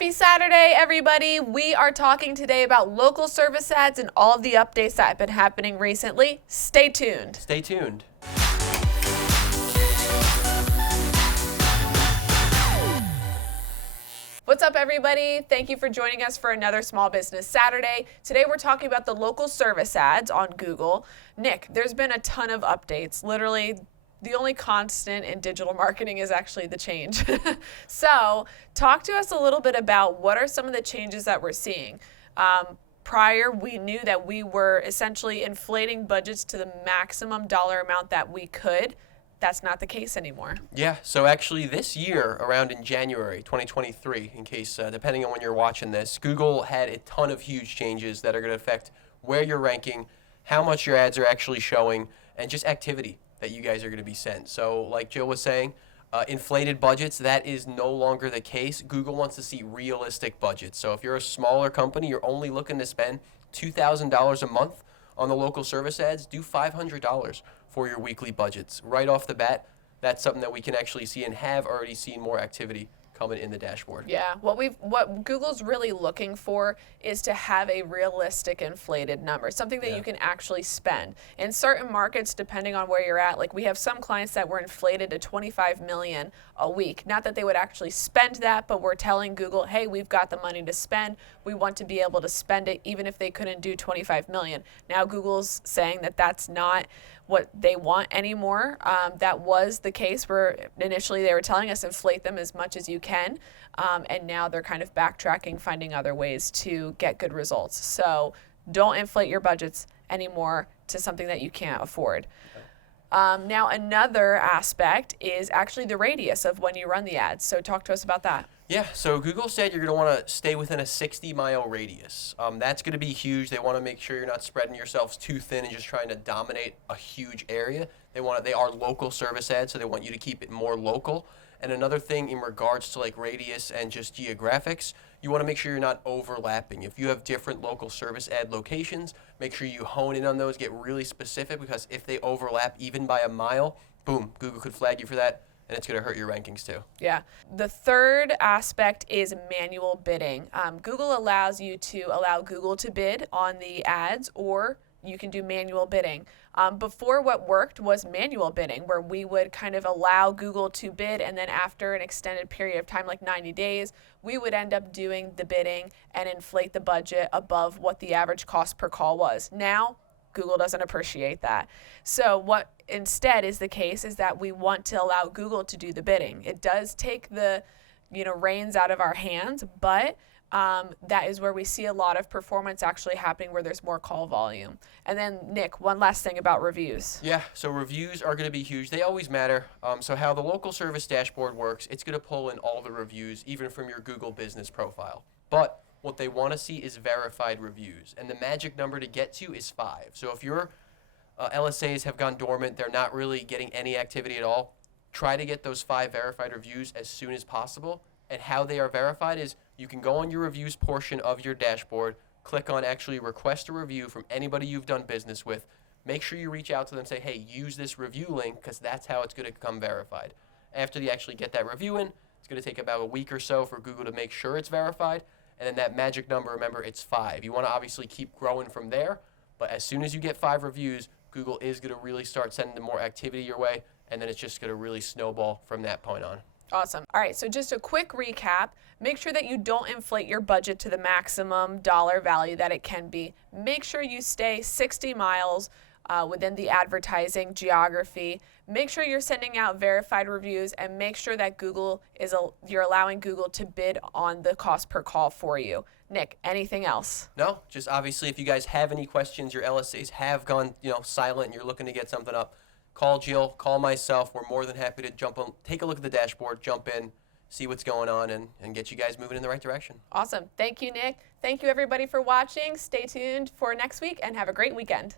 Happy Saturday, everybody. We are talking today about local service ads and all of the updates that have been happening recently. Stay tuned. Stay tuned. What's up, everybody? Thank you for joining us for another Small Business Saturday. Today we're talking about the local service ads on Google. Nick, there's been a ton of updates. Literally, the only constant in digital marketing is actually the change. So talk to us a little bit about what are some of the changes that we're seeing. Prior, we knew that we were essentially inflating budgets to the maximum dollar amount that we could. That's not the case anymore. Yeah, so actually this year, around in January 2023, in case, depending on when you're watching this, Google had a ton of huge changes that are going to affect where you're ranking, how much your ads are actually showing, and just activity that you guys are going to be sent. So like Jill was saying, inflated budgets, that is no longer the case. Google wants to see realistic budgets. So if you're a smaller company, you're only looking to spend $2,000 a month on the local service ads, do $500 for your weekly budgets. Right off the bat, that's something that we can actually see and have already seen more activity coming in the dashboard. Yeah, what Google's really looking for is to have a realistic inflated number, something that you can actually spend. In certain markets, depending on where you're at, like we have some clients that were inflated to 25 million a week. Not that they would actually spend that, but we're telling Google, hey, we've got the money to spend. We want to be able to spend it even if they couldn't do 25 million. Now Google's saying that that's not what they want anymore. That was the case where initially they were telling us inflate them as much as you can, and now they're kind of backtracking, finding other ways to get good results. So don't inflate your budgets anymore to something that you can't afford. Now another aspect is actually the radius of when you run the ads. So talk to us about that. Yeah, so Google said you're going to want to stay within a 60-mile radius. That's going to be huge. They want to make sure you're not spreading yourselves too thin and just trying to dominate a huge area. They are local service ads, so they want you to keep it more local. And another thing in regards to like radius and just geographics, you want to make sure you're not overlapping. If you have different local service ad locations, make sure you hone in on those, get really specific, because if they overlap even by a mile, boom, Google could flag you for that. And it's going to hurt your rankings too. Yeah. The third aspect is manual bidding. Google allows you to allow Google to bid on the ads, or you can do manual bidding. Before, what worked was manual bidding, where we would kind of allow Google to bid, and then after an extended period of time, like 90 days, we would end up doing the bidding and inflate the budget above what the average cost per call was. Now, Google doesn't appreciate that. So what instead is the case is that we want to allow Google to do the bidding. It does take the reins out of our hands, but that is where we see a lot of performance actually happening, where there's more call volume. And then Nick, one last thing about reviews. Yeah, so reviews are going to be huge. They always matter. So how the local service dashboard works, it's going to pull in all the reviews, even from your Google business profile. But what they want to see is verified reviews, and the magic number to get to is 5. So if your LSAs have gone dormant, they're not really getting any activity at all, try to get those 5 verified reviews as soon as possible. And how they are verified is you can go on your reviews portion of your dashboard, click on actually request a review from anybody you've done business with. Make sure you reach out to them and say, hey, use this review link, because that's how it's going to become verified. After you actually get that review in, it's going to take about a week or so for Google to make sure it's verified. And then that magic number, remember, it's 5. You want to obviously keep growing from there, but as soon as you get 5 reviews, Google is going to really start sending more activity your way, and then it's just going to really snowball from that point on. Awesome. All right, so just a quick recap. Make sure that you don't inflate your budget to the maximum dollar value that it can be. Make sure you stay 60 miles within the advertising geography. Make sure you're sending out verified reviews, and make sure that you're allowing Google to bid on the cost per call for you. Nick, anything else? No, just obviously if you guys have any questions, your LSAs have gone silent and you're looking to get something up, call Jill, call myself. We're more than happy to jump on, take a look at the dashboard, jump in, see what's going on, and get you guys moving in the right direction. Awesome. Thank you, Nick. Thank you, everybody, for watching. Stay tuned for next week, and have a great weekend.